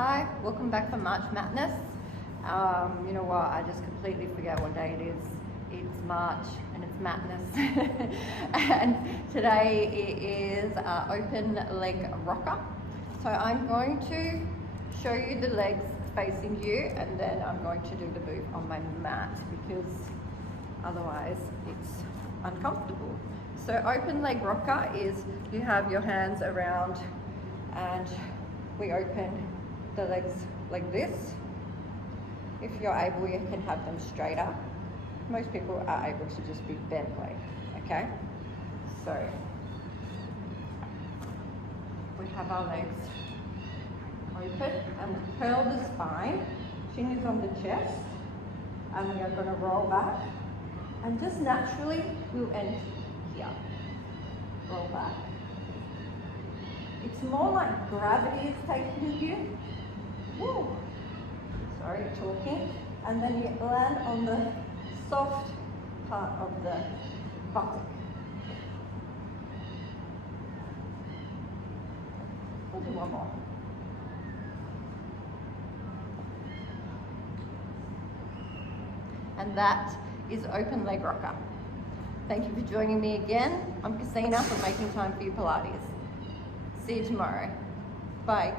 Hi, welcome back for March Madness. You know what, I just completely forget what day it is. It's March and it's madness. And today it is Open Leg Rocker. So I'm going to show you the legs facing you, and then I'm going to do the boot on my mat because otherwise it's uncomfortable. So Open Leg Rocker is you have your hands around and we open the legs like this. If you're able, you can have them straighter. Most people are able to just be bent leg, okay? So we have our legs open and curl the spine. Chin is on the chest, and we are going to roll back, and just naturally we'll end here. Roll back. It's more like gravity is taking you. Woo. Sorry, talking. And then you land on the soft part of the buttock. We'll do one more. And that is Open Leg Rocker. Thank you for joining me again. I'm Christina from Making Time for You Pilates. See you tomorrow. Bye.